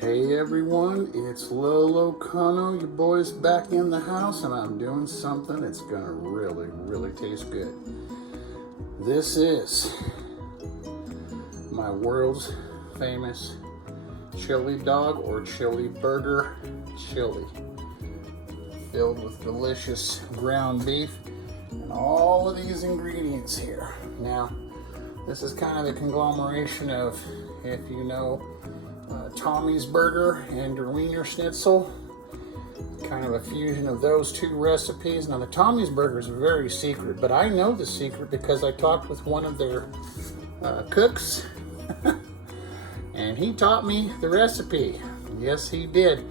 Hey everyone, it's Lolo Kano, your boy's back in the house, and I'm doing something that's gonna really taste good. This is my world's famous chili dog or chili burger chili, filled with delicious ground beef and all of these ingredients here. Now, this is kind of a conglomeration of, if you know, Tommy's burger and your Wienerschnitzel, kind of a fusion of those two recipes. Now the Tommy's burger is very secret, but I know the secret because I talked with one of their cooks and he taught me the recipe. Yes, he did.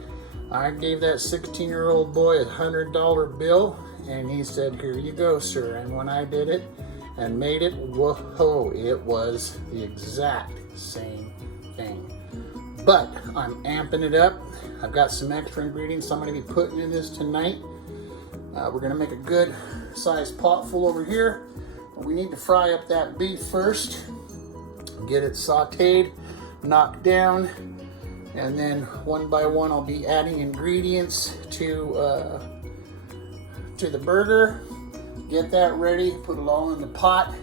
I gave that 16-year-old boy a $100 bill and he said, "Here you go, sir." And when I did it and made it, whoa, it was the exact same thing. But I'm amping it up. I've got some extra ingredients I'm going to be putting in this tonight. We're going to make a good sized pot full over here. We need to fry up that beef first, get it sauteed, knocked down, and then one by one I'll be adding ingredients to the burger. Get that ready, put it all in the pot,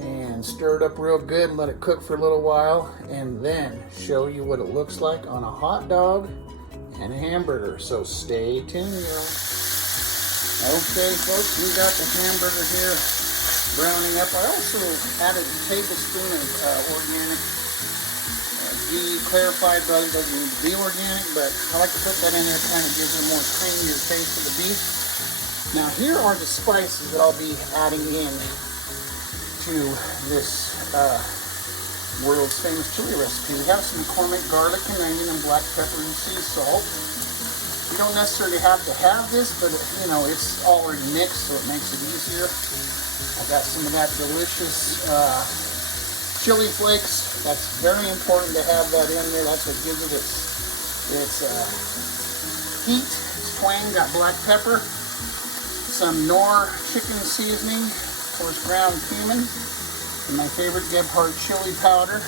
and stir it up real good and let it cook for a little while, and then show you what it looks like on a hot dog and a hamburger. So stay tuned, y'all. Okay, folks, we got the hamburger here browning up. I also added a tablespoon of organic ghee, clarified butter. Doesn't need to be organic, but I like to put that in there. It kind of gives it a more creamier taste of the beef. Now here are the spices that I'll be adding in to this world's famous chili recipe. We have some McCormick garlic and onion and black pepper and sea salt. You don't necessarily have to have this, but you know, it's already mixed, so it makes it easier. I've got some of that delicious chili flakes. That's very important to have that in there. That's what gives it its heat, its twang. Got black pepper, some Knorr chicken seasoning, of course, ground cumin, and my favorite Gebhardt chili powder.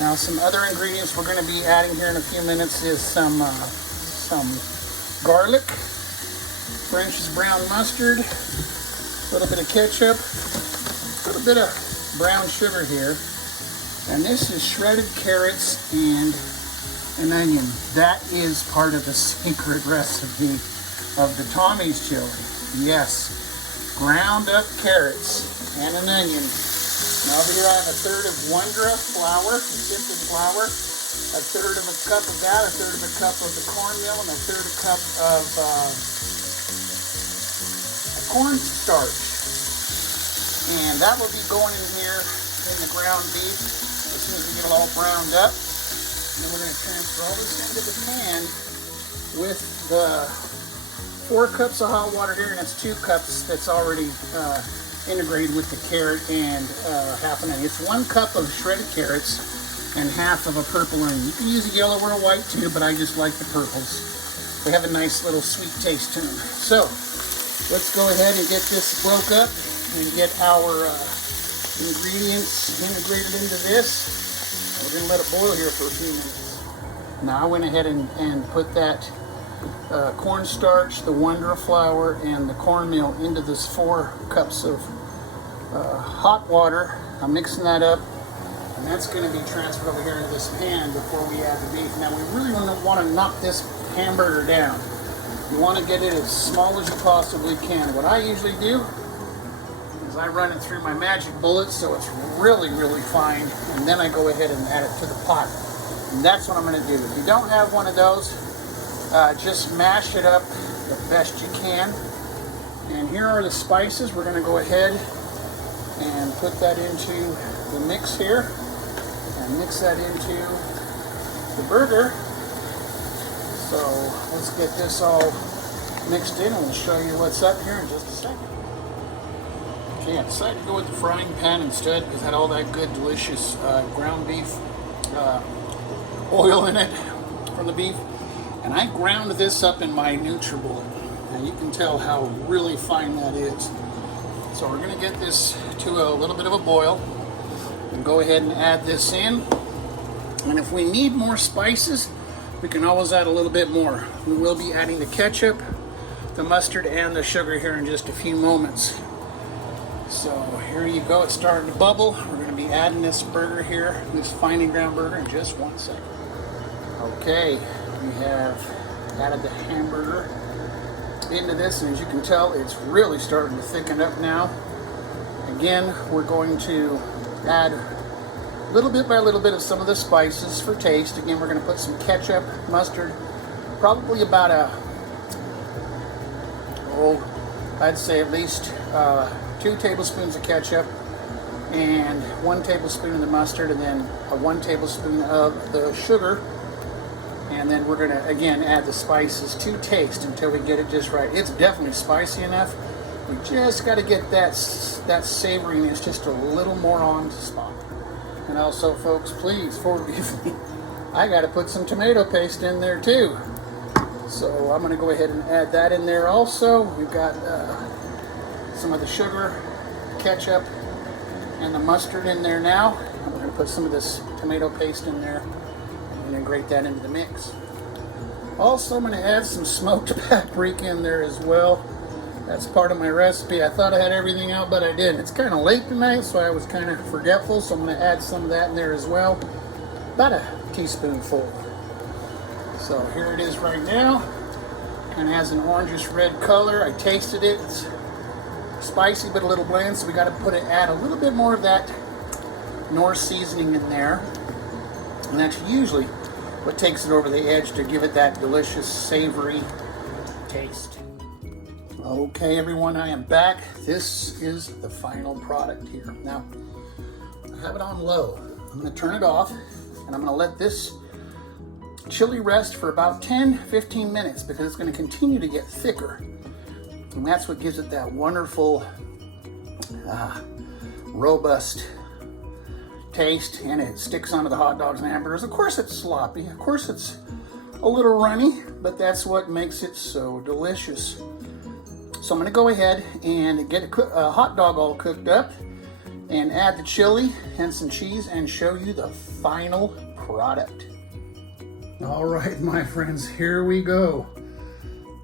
Now, some other ingredients we're going to be adding here in a few minutes is some garlic, French's brown mustard, a little bit of ketchup, a little bit of brown sugar here, and this is shredded carrots and an onion. That is part of the secret recipe of the Tommy's chili. Yes. Ground up carrots and an onion. Now over here I have a third of Wonder flour, sifted flour, a third of a cup of that, a third of a cup of the cornmeal, and a third of a cup of cornstarch. And that will be going in here in the ground beef as soon as we get it all browned up. And then we're going to transfer all this into the pan with the 4 cups of hot water here, and that's 2 cups that's already integrated with the carrot and half an onion. It's 1 cup of shredded carrots and half of a purple onion. You can use a yellow or a white too, but I just like the purples. They have a nice little sweet taste to them. So let's go ahead and get this broke up and get our ingredients integrated into this. We're going to let it boil here for a few minutes. Now I went ahead and put that cornstarch, the Wonder flour, and the cornmeal into this 4 cups of hot water. I'm mixing that up, and that's going to be transferred over here into this pan before we add the beef. Now we really want to knock this hamburger down. You want to get it as small as you possibly can. What I usually do is I run it through my magic bullet so it's really fine, and then I go ahead and add it to the pot. And that's what I'm going to do. If you don't have one of those, just mash it up the best you can. And here are the spices. We're going to go ahead and put that into the mix here and mix that into the burger. So let's get this all mixed in and we'll show you what's up here in just a second. Okay, I decided to go with the frying pan instead because it had all that good delicious ground beef oil in it from the beef. And I ground this up in my NutriBullet. And you can tell how really fine that is. So we're going to get this to a little bit of a boil and go ahead and add this in. And if we need more spices, we can always add a little bit more. We will be adding the ketchup, the mustard, and the sugar here in just a few moments. So here you go, it's starting to bubble. We're going to be adding this burger here, this finely ground burger, in just 1 second. Okay, we have added the hamburger into this, and as you can tell, it's really starting to thicken up now. Again, we're going to add little bit by little bit of some of the spices for taste. Again, we're going to put some ketchup, mustard, probably about I'd say at least 2 tablespoons of ketchup and 1 tablespoon of the mustard, and then 1 tablespoon of the sugar. And then we're going to, again, add the spices to taste until we get it just right. It's definitely spicy enough. We just got to get that savoriness just a little more on the spot. And also, folks, please forgive me. I got to put some tomato paste in there too. So I'm going to go ahead and add that in there also. We've got some of the sugar, ketchup, and the mustard in there now. I'm going to put some of this tomato paste in there and then grate that into the mix. Also, I'm going to add some smoked paprika in there as well. That's part of my recipe. I thought I had everything out, but I didn't. It's kind of late tonight, so I was kind of forgetful, so I'm going to add some of that in there as well. About a teaspoonful. So here it is right now. Kind of has an orangish red color. I tasted it. It's spicy but a little bland, so we got to add a little bit more of that North seasoning in there. And that's usually what takes it over the edge to give it that delicious, savory taste. Okay, everyone, I am back. This is the final product here. Now, I have it on low. I'm going to turn it off, and I'm going to let this chili rest for about 10-15 minutes because it's going to continue to get thicker. And that's what gives it that wonderful, robust taste, and it sticks onto the hot dogs and hamburgers. Of course it's sloppy. Of course it's a little runny, but that's what makes it so delicious. So I'm going to go ahead and get a hot dog all cooked up and add the chili and some cheese and show you the final product. All right, my friends, here we go.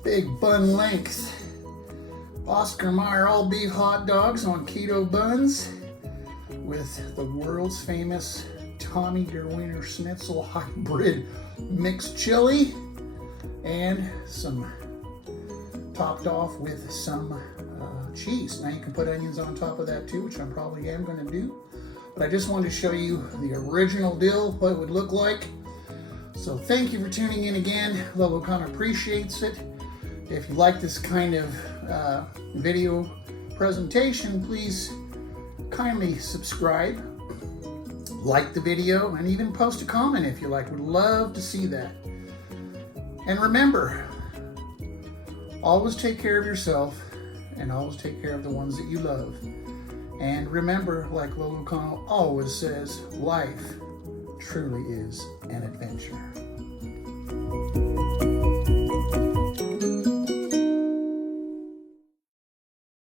Big bun length Oscar Mayer all beef hot dogs on keto buns with the world's famous Tommy der Wienerschnitzel hybrid mixed chili and some topped off with some cheese. Now you can put onions on top of that too, which I probably am going to do. But I just wanted to show you the original deal, what it would look like. So thank you for tuning in again. Lobo Connor appreciates it. If you like this kind of video presentation, please kindly subscribe, like the video, and even post a comment if you like. We'd love to see that. And remember, always take care of yourself and always take care of the ones that you love. And remember, like Lolo Connell always says, life truly is an adventure.